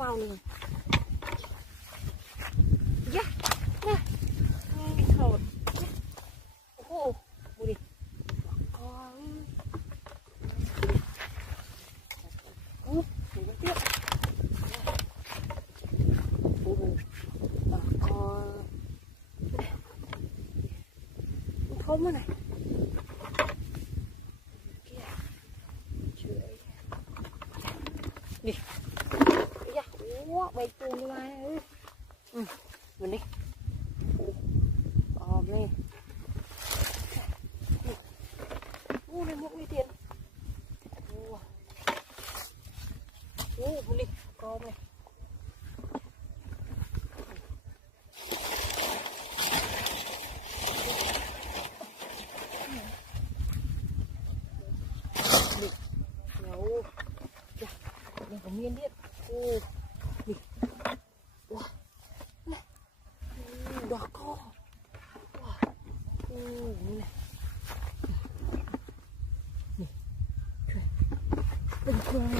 mau nữa. Yeah, nè, thôi. Ô, mua đi. Con. Mình tiếp. Con. Không nữa này. Đi. Dạ, bay tuôn đi mai. Mình đi. Này. Này mua cái tiền. Mình đi. Con này. Có miên điện. Đi. Wow. Này. Đỏ co. Wow. Này. Nè. Đừng quên.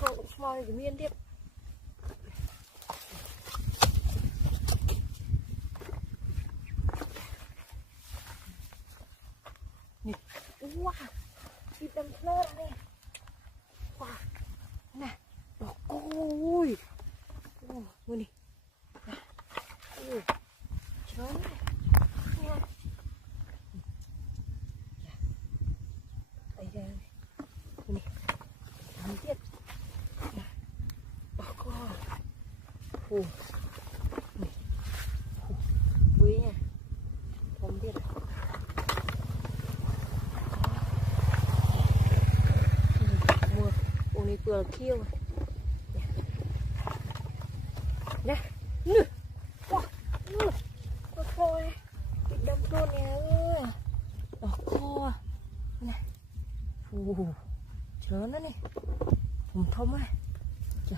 Không small cái miên điện. Nè. Wow. Đi đâm lên này. Wow. Nè. Đỏ ôi. Mua đi. Nè. Chớn này. Nha. Đây đây. Mua đi. Làm tiếp. Đỏ co. Quý nha. Không biết. Này vừa kêu nè nè coi bị đâm luôn nè đỏ co nè chớ nó nè hùng thông á chà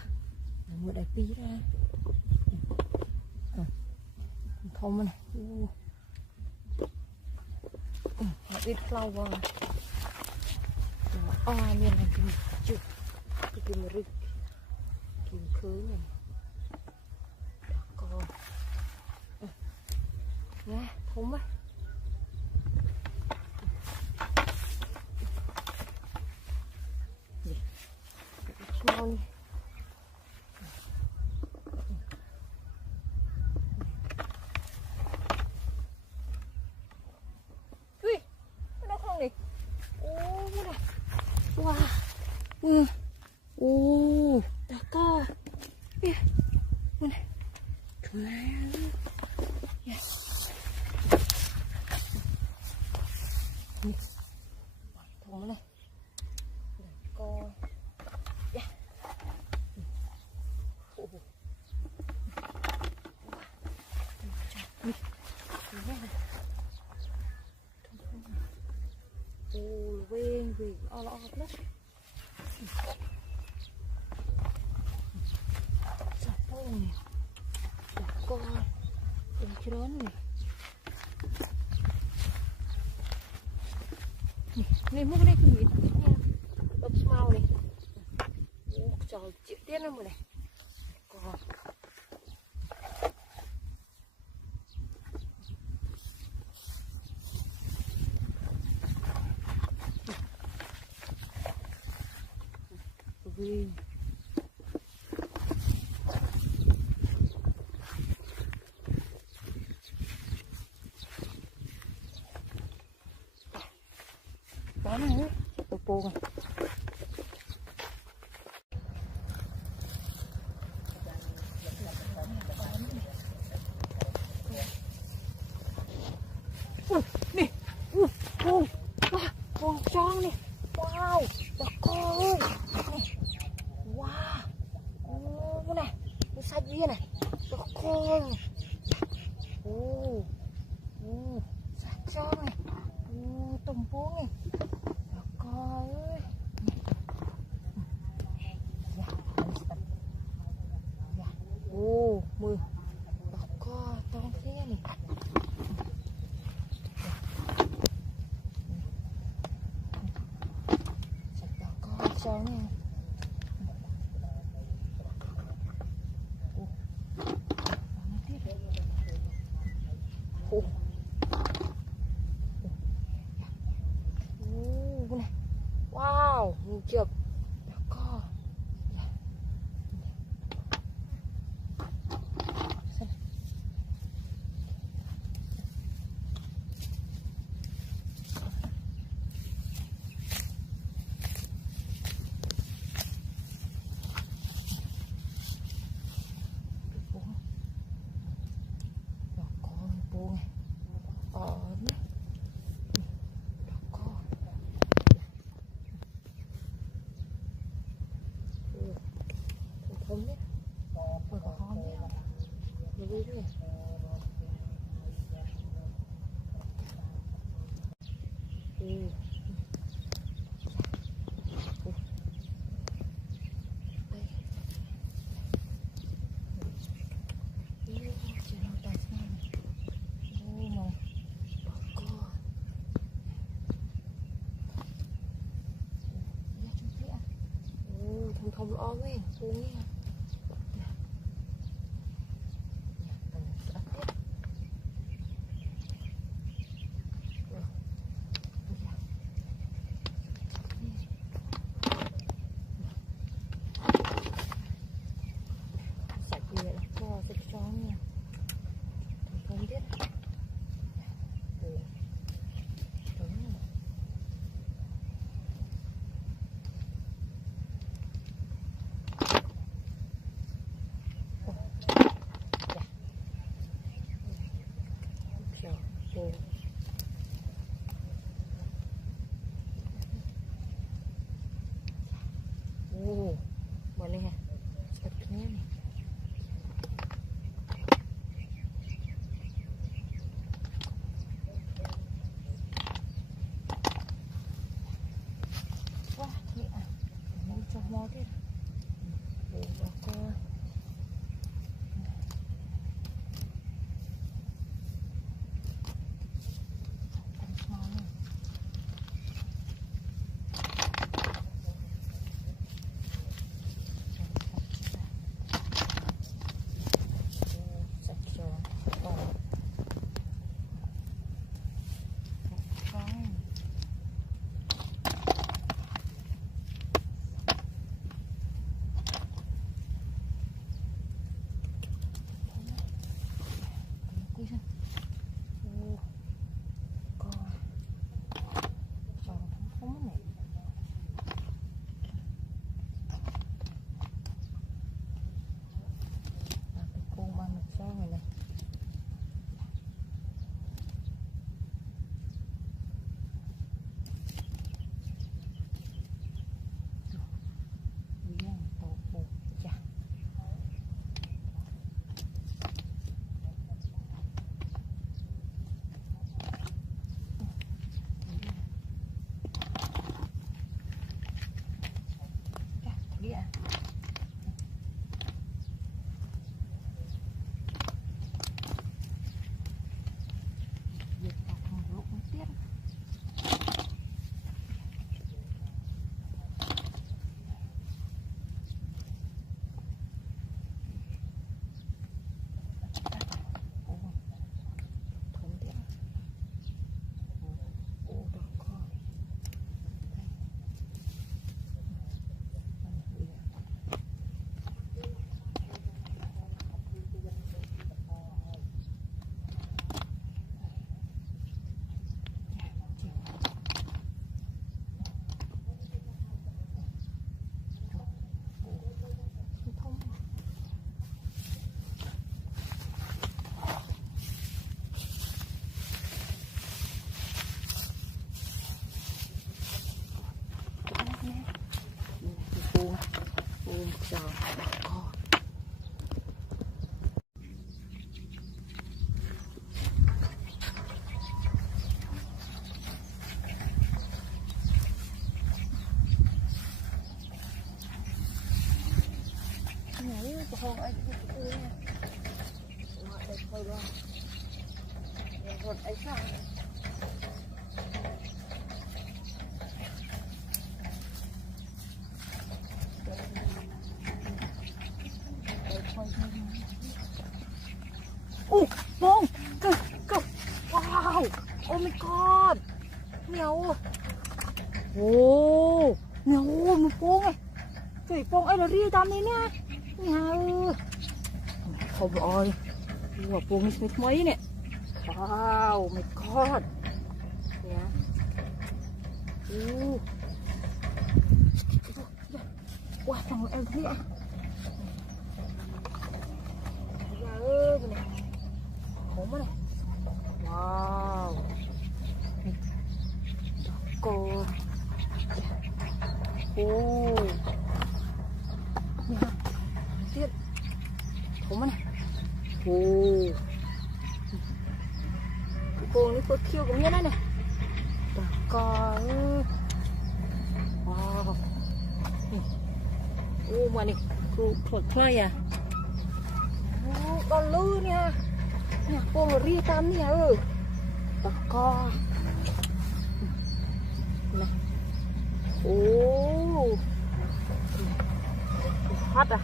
một đại pí ra hùng thông này họ biết flower miền này kim chụp kim rực kim khứ này đỏ co nha thông á ngon ui nó không này ô này wow đỏ co này thùng này đỏ co vì lo hợp lắm sạch thôi nè đỏ co đừng cái đó nè này mua cái này cái gì nha đập màu này trời chịu tiết lắm rồi này còn vì đó này tôi bô này nè con tròn nè wow đỏ co ơi wow này nó sạch viên này đỏ co sạch tròn này tôm bố này đỏ co ơi mưa đỏ co tôm thế này tròn nè. Wow, nhìn chụp có không biết rồi có hóm biết không rồi đi rồi không lo nghe cô nghe sạch gì vậy cho sạch cho nha không biết boleh ya sepertinya nih wah ini mau coba deh aku không ai cứ nha ngoại đây thôi luôn rồi ấy sao Bông, go. Wow, oh my god. Mèo. Mèo một bông này. Trời, bông ấy là ria tam đấy nha. Mèo. Không rồi. Bông này mấy nè. Wow, my god. Nè. Wah, thằng em thế ạ. Bên này. Khổ quá này. Wow. Cô. Nè. Tiếp. Khổ quá này. Cô này cô kêu cũng như thế này. Coi. Wow. Mà này, cô thổi play à? Con lư nha. Nè, cô mà ria tam nè co. Này. Phát à?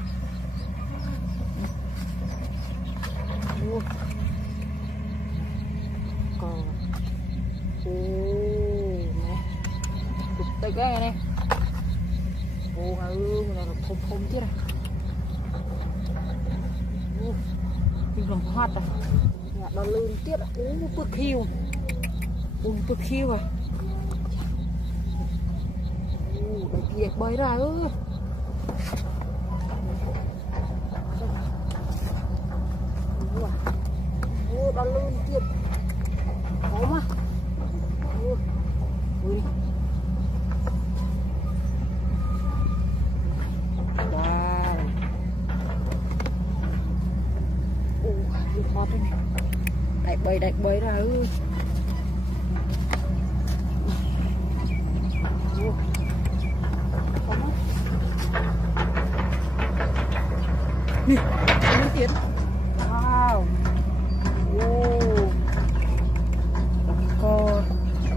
Còn. Nè. Đục tay cái này. Này là phồng chứ này. Đi lòng hoạt à. Nhà đó lươn tiếp à. Bực hiu. Bực hiu à. Đây kia bơi ra đó lươn tiếp. Khó mà. Đại bơi ra nè, lên tiến. Wow. Có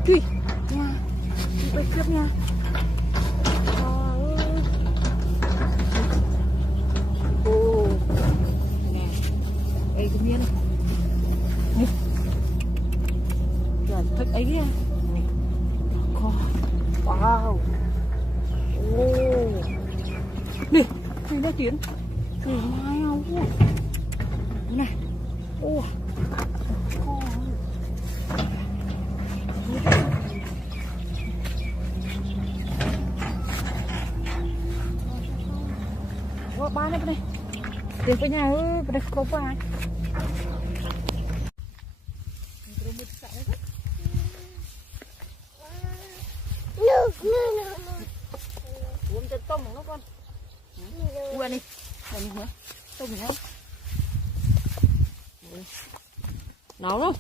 kì nha, bơi cướp nha. Nè, đây cái miếng này. Thích ấy nha. Wow. Nè, này nó chuyển. Trời mai không. Này. Ba này bên đây. Tiền với nhà bên đây có ba. Uống cho tôm nó con. Uống đi. Này nữa. Tôm nữa. Nấu luôn.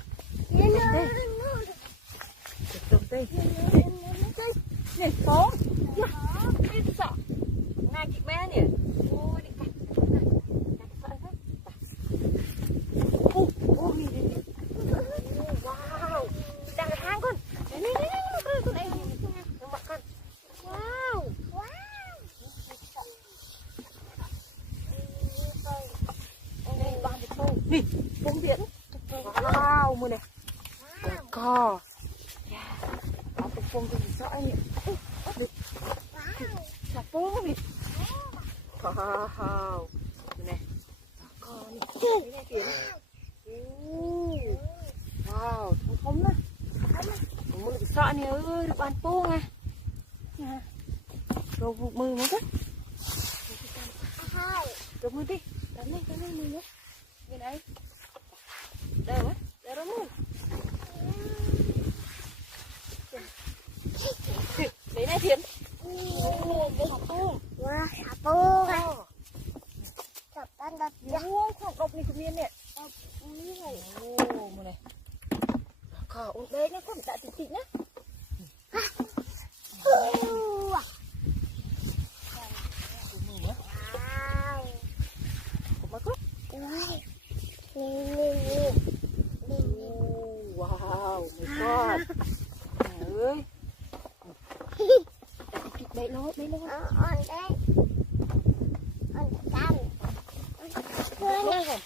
Tôm tê. Nè, phóng. Đi sợ. Ngay chị bé nè. Ôi đi cắt. Wow. Đang là hang con. Nè, con này. Nè, bông biển. Wow, mưa này. Co. Có cái bông cái gì rõ nhỉ? Chả bông đi. Wow. Này. Co này. Này biển. Wow, không đó. Mưa cái rõ này ơi, được ăn bông à. Rồi vụ mưa nó đó. Rồi mưa đi. Đánh này mưa nữa. Bên đây. Đâu á? Đâu đó mưa. Đấy này Thiện. Đây hạt bông. Wow, hạt bông à. Chọc tan đập. Wow, khoảng độc này của miên nè. Mưa này. Khỏ, đây nó không tạ tịt nhá. Wow, my god. Trời ơi. Đây nó. On đây. On cam. Đây rồi.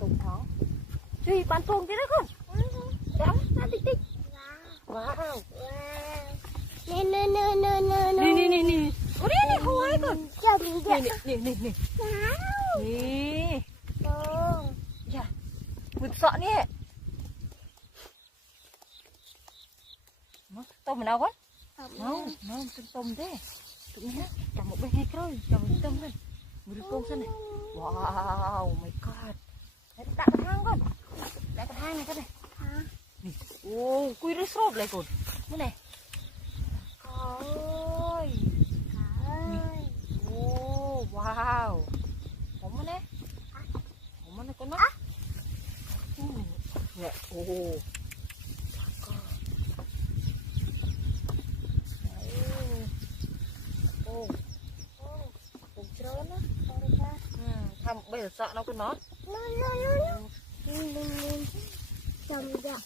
tùng thó gì bán tùng thế đấy con đắng ăn tích tích wow nè có đi đi hôi con nè nè dạ vượt sợ nè tôm nào con nó tôm thế tụi nhá chầm một bên hay coi chầm một tôm lên một đứa con xanh này wow my god đặt cái hang con đặt cái hang này con này ô quy rất sộp lại con cái này ôi ô wow không này con nó nè ô thăm bây giờ sợ nó con nó chồng dạ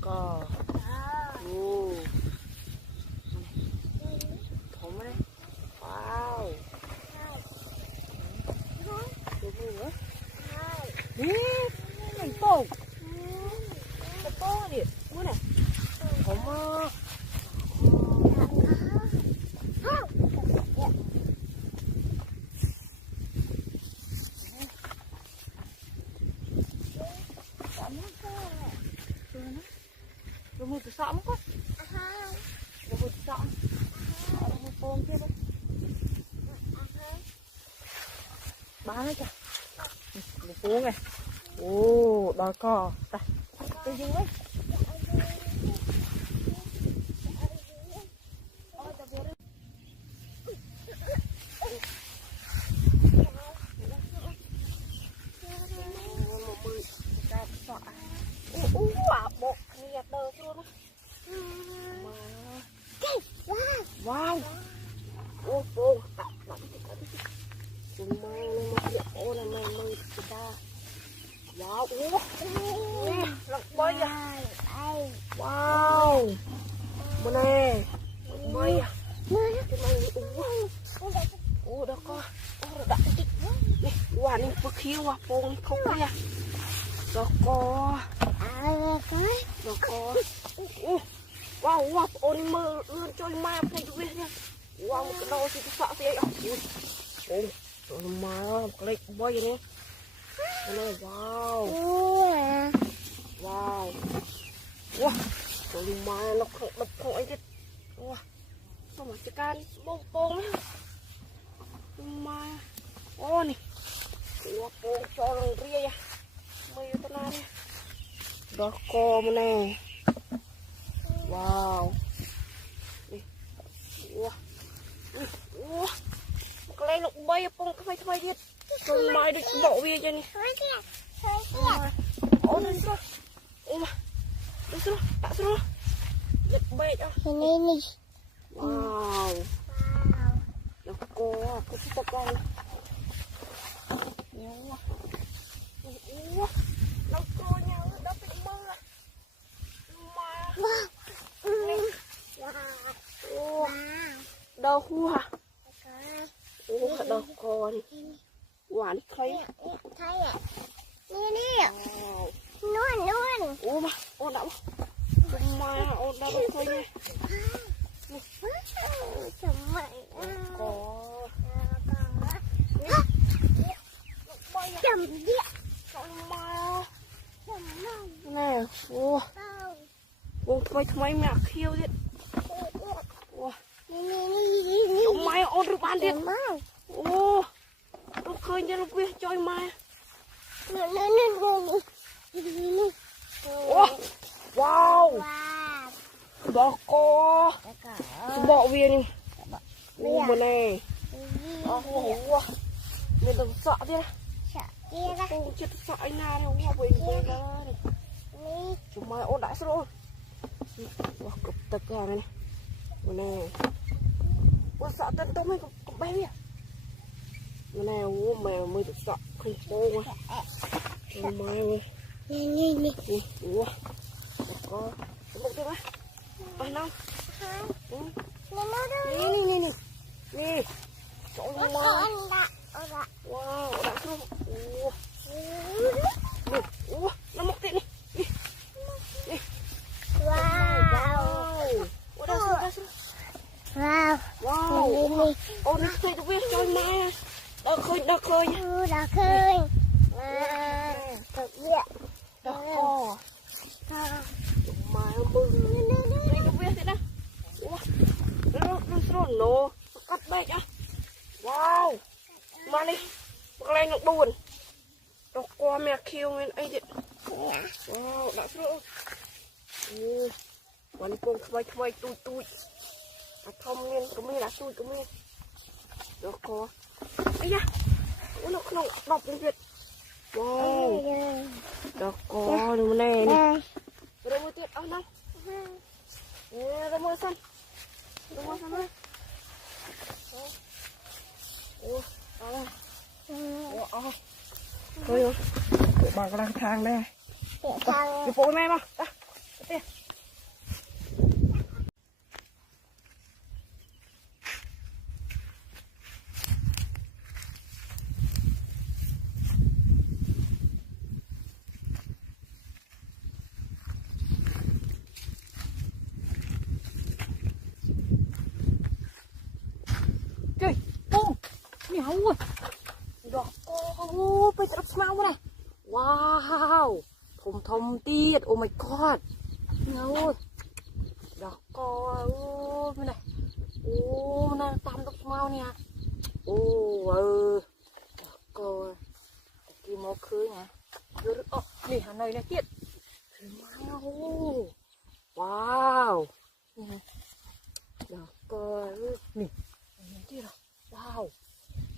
cò không đấy wow mình to đi mua này không rồi mua từ sọ mất quá rồi mua từ sọ rồi mua tôm kia đấy bán đấy kìa một cuốn này ô đòi cò đây tôi dừng đấy bộ nhiệt đời luôn á wow ô tạo lắm thì có cái mai lên mà điện ô là mày mày ta wow lọc bơi à wow bên này mày à cái mày ô đó có ô đã tích này quả này vừa khiêu à phong không kia đó có đó có wow ôi mơ luôn cho ma này tụi biết nha wow cái đầu thì sợ thế ạ ôi ma cái bơi này này wow trời ma nó không anh biết wow sao mà cái can bông bông ma ô này bông cho nó ria à mày tao nói nè đó co mà nè wow cái này nó bay bông cái phải biết rồi mai được bỏ về cho nè ôi đi xuống ôi đi xuống tạ xuống giật bay đó wow đó co cái tao con nó coi nhau đó bị mưa đâu hả đâu con quả đi thấy à nè luôn ô mà ô đậu mai ô đâu thấy nè chồng mày có chồng điện nè ô phải thay mẹ khiêu đi ô mai ô được ăn đi ô nó khơi cho nó biết chơi mai ô wow đó có bộ viên ô mà này mình đừng sợ thế ô chết sợ anh nào đâu hoa bình về ra chúng mai ô đã rồi wow cực tật ra này nè ô sợ tên tôm hay cũng bé nhỉ nè ô mèo mới được sợ khinh cô mà mai ơi nè ô có một cái má Nào. hai Ừ. nó Nè nè. Nè. Trời ơi. Wow, đã không? Nó mọc tiền đi. wow wow Wow. Ôi, nó thấy tụi biết cho mai. Đỡ khơi. đã khơi thực hiện Đỡ kho. Mai mừng. Đây tụi biết thế đó. Nó nổ. Cắt bạch á. Wow. Mà đi. Bác lên nó buồn. Đọc qua mẹ kêu lên ấy đi. Wow, đã rồi.วันปงทำไมตุยทำเงินก็ไม่ละตุยก็ไม่ดอกคอไอ้ยะมันขนมดอกเป็นเผ็ดว้าวดอกคอดูมันแน่นี่เริ่มมือติดเอาน้ำเริ่มมือสั้นเลยโอ้เอาเลยเอาเฮ้ยบางกำลังทางได้อยู่โป้แม่มาเตี้ยเหนียวดอกโอ้ไปจับสมาร์ทเลยว้าวทมตีดโอ้ my god เหนียวดอกกอไม่ได้โอ้น่าตามดอกสมาร์ทเนี่ยโอ้ดอกกอกี่โมงคืนไงดูดินี่หันหน่อยนะเกียดถึงมาโอ้ว้าวนี่ดอกกอนี่ที่เราว้าว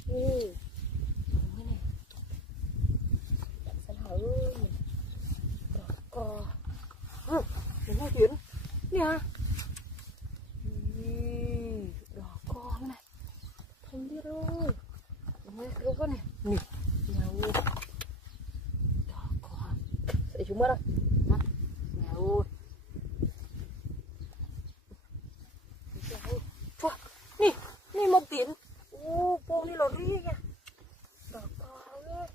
โอ้นี่นี่ดักสันหาดอกกอเห็นไหมเห็นเนี่ยนี่ดอกกอนี่ทำดีเลยเห็นไหมรู้ป่ะเนี่ยนี่เดี๋ยวดอกกอใส่ชุดมาเลยนะเดี๋ยวชัวนี่มกตีนโอ้โปนี่เราเรียกไงดอกกอเลย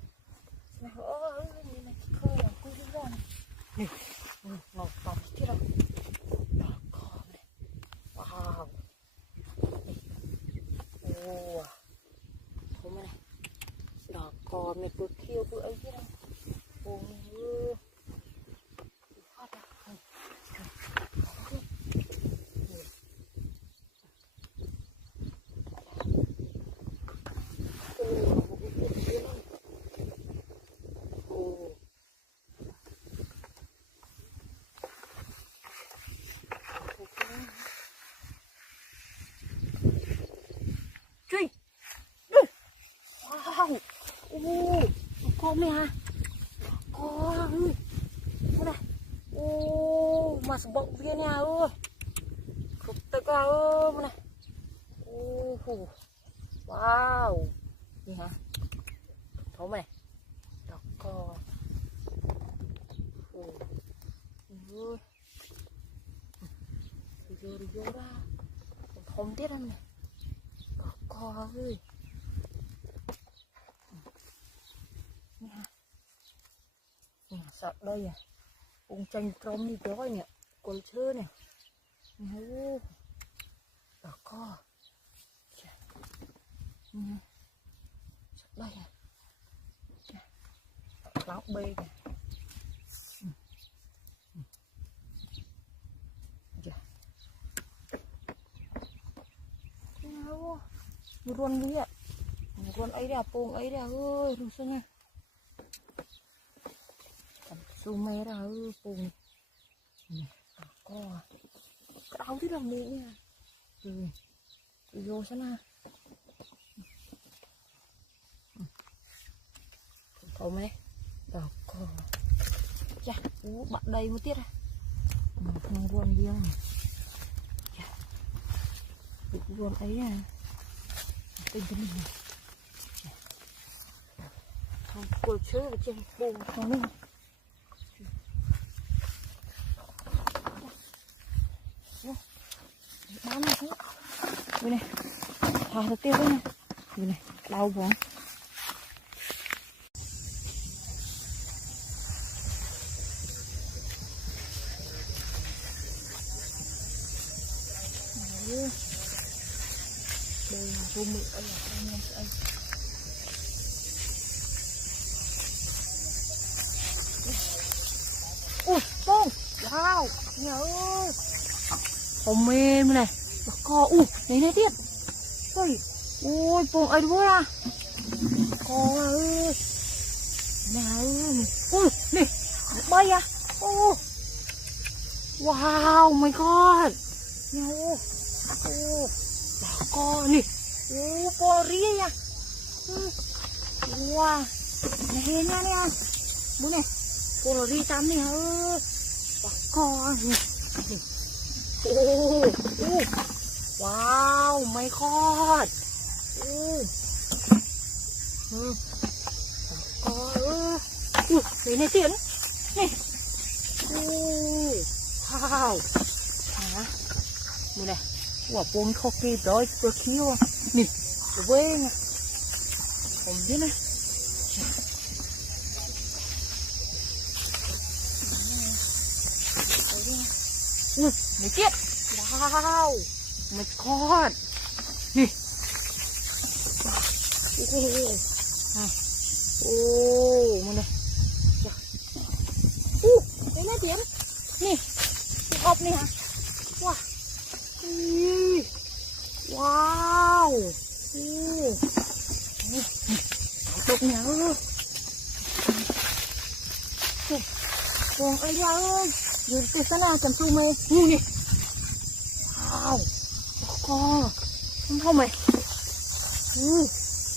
นะนี่นะเคยเราคุยกันก่อนนี่เราตอบที่เราดอกกอเลยว้าวโอ้ทำไมดอกกอไม่เปิดเที่ยวเปิดไอ้ที่เราโอ้ฟาดTruy wow con này hả con đây này mà bọng viên nhà ơi cực tất cả này wow gì hả thấu mày đọc co đi vô ra không tiết anh này co ơi nè sợ đây à ông tranh trống đi gói nè con chơ nè đỏ co sợ đây à lóc bê nè ruồn đi ạ ruồn ấy là pông ấy là ơi đúng chưa nha su mé ra pông co áo thế làm gì nha rồi vô xem nào thầu mấy đỏ co chà bạn đây một tiết à không ruồn riêng ruồn ấy à tinh thần mình không cô chơi ở trên bồn không mình thả ra tiêu với này này đau bóng đây là vô mực ấy là anh em sẽ ui bông wow nhớ hồng mềm này bà co này này tiếp ui ui bông ấy đúng à co ơi nào ui nè bay à wow my god nhớ bà co nè co ria nha wow này nha nè bố này cô đi tắm nè bà co nè wow my god bà co này tiền nè wow hả mùi này quả bông khóc đi rồi bơ khiêu nè quê nè không biết này này tiếp wow my god nè mùi này đấy là tiếng nè ốc nè hả wow wow đục nhớ con ơi ra ơi nhìn từ xa nào cầm su mê wow con không mày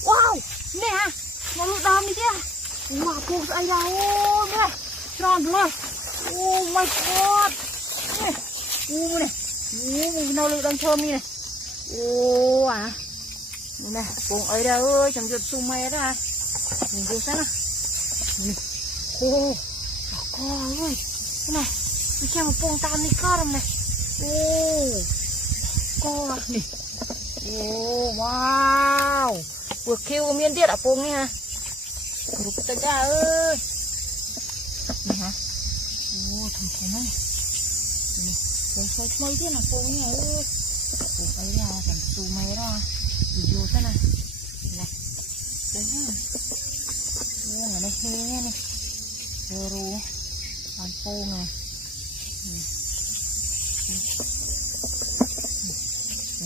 wow nè nó lụt đam đi kia wow con ai ra ôi nè tròn rồi oh my god nè này mình nào lụt đam thơm đi này à nè con ấy ra ơi chẳng giật su mê ra nhìn vô sát nào con ơi cái này đi xem một bông tam đi con này con này wow vừa kêu miên tiết ở bông nha rụt ta ra ơi này hả thằng thế này rồi xoay mấy tiết là bông nha ơi bông ấy là chẳng su mê ra đi vô sát này này đấy nhá ở đây he này rồi ăn phô này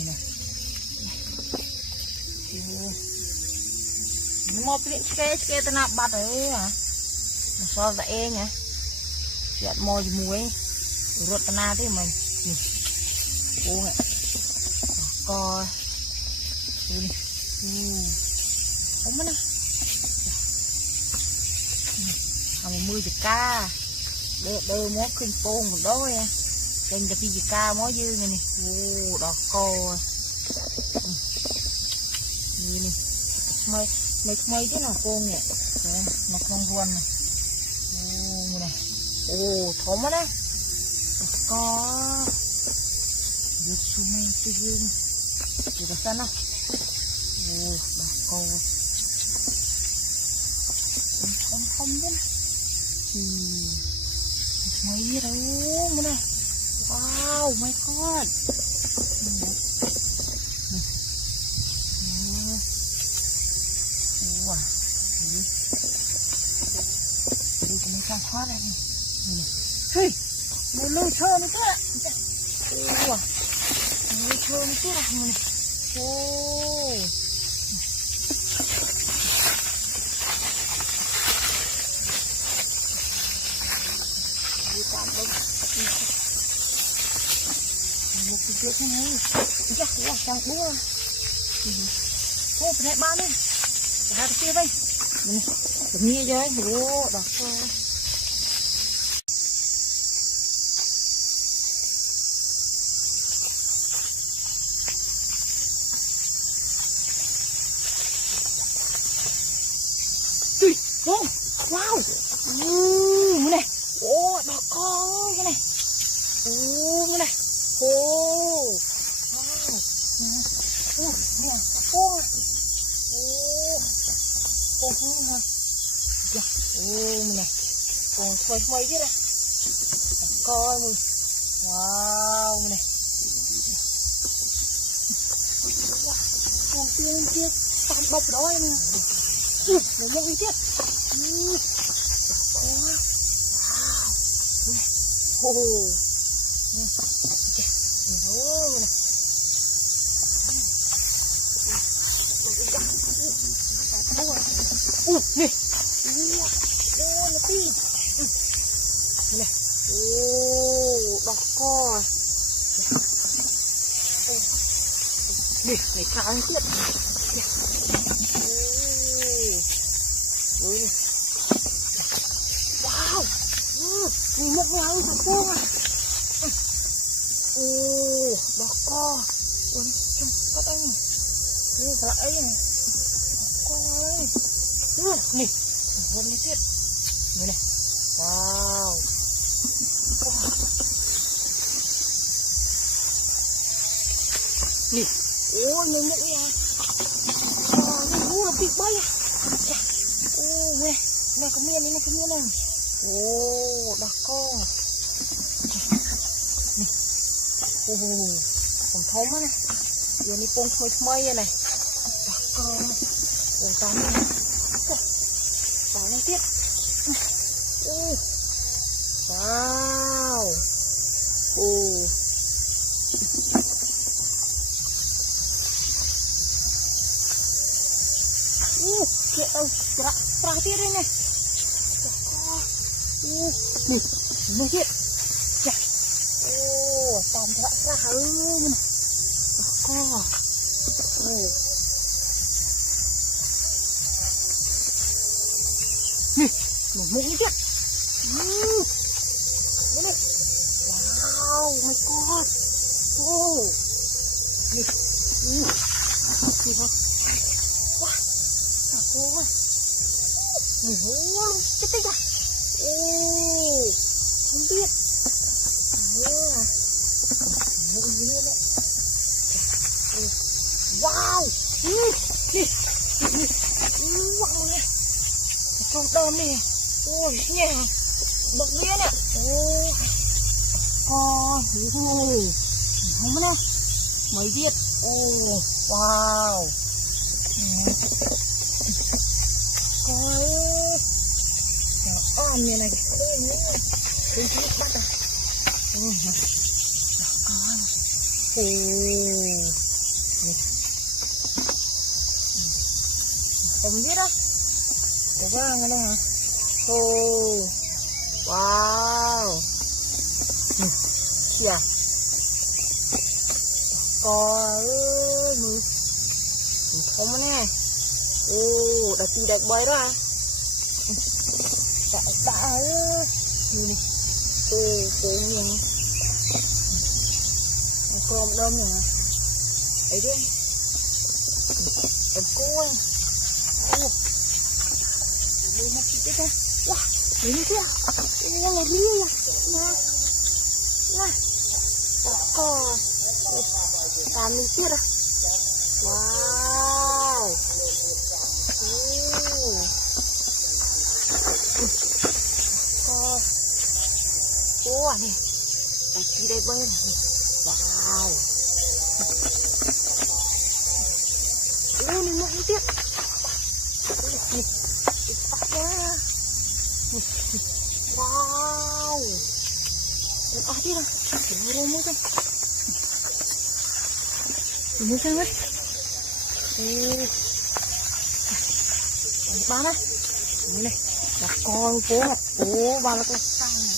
này một cái tên nào bắt đấy hả sao vậy nhỉ chuyện mồi muối ruột tên nào thế mình ô này coi không biết nào một mươi ca đơ mó khinh pôn còn đó nha kênh tập gì ca mó dư này nè đỏ co như này mấy cái nào pôn nhỉ nó không vuông này thốn quá đấy có được xuống này tư dương thì là sao nào đỏ co không biết mấy đâu mà này wow my god wow đi cũng sang khoát này hey một lôi thơ nữa thế wow lôi thơ nữa thế này một cái chuyện thế này dạ wow chẳng búa phải lại ba đi hai cái kia đây được nghe rồi đó wow cái này đỏ con cái này cái này wow buông à. Buông không hả? Dạ. Mình này. Buông mấy chứ đây. Coi mình. Wow, mình này. Buông tiên kia. Tạm bọc đó em nè. Nó nhắc đi tiếp. Wow. Wow. Mình này. Nè. Nó đi. Nè. Đọc co. Nè, này khá tiếp. Wow. Nhìn một ngáo thật phương à. Đọc co. Ôi, trông bắt anh. Nè, lại ấy này. Ôi. Nè, vốn đi tiếp. Nè này. Wow. Nè. Ôi, mình nhận nha. Nó bị bay à. Nè. Này có miên này, này. Đặc co. Nè. Còn thơm á này. Giờ đi bông mây này. Đặc co này. Bông tán này. Bảo lên tiếp. Wow. Kìa đâu, trăng tiết đây này. Nè, nó hiện. Chà. Tòm ra hơn. Co. Nè, nó mũi chứ. Wow, my God. Nè. Kìa không? Ôi, cái tích à? Không biết. Wow. Wow nè. Con tôm nè. Ôi, nhẹ. Độc viên ạ. Không nè. Mới biết. Wow. Coi ôm như này cái bắt à. Không biết á. Có vang cái này hả? Wow. Kìa. Coi mình không nè. Đã tì đẹp bay đó à. Đã nhìn cố miếng cơm đâm nè ấy đi em cô đi mất cái đấy wow đến kia là liêu à nè co làm mình chưa đâu wow. Này, cái chi đây bơi này, wow. Mình muốn tiếp. Wow. Đi nào, rồi mua xem. Mua xem đấy. Bán này, này, đặt con cố này, cố ba là con sang này.